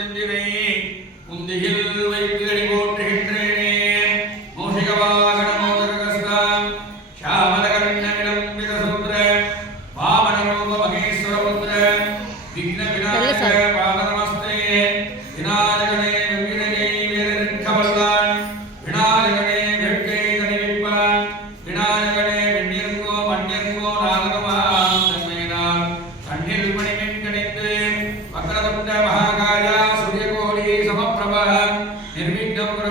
கொடுந்திரை முந்தியில் வைத்து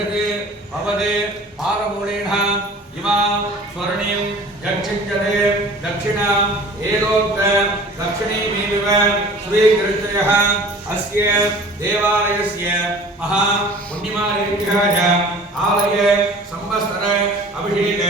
யஜதி பவதே பாரமூலேனா இமாம் ஸ்வர்ணீம் யக்ஷிஞ்சதே தட்சிணாம் ஏதோக்த தட்சிணீமீவிவ ஸ்ரீகிருஷ்ணயः அஸ்ய தேவாலயஸ்ய மகா புண்ணியமாரித்யாய ஆலய சம்பஸ்தர அபிஷேக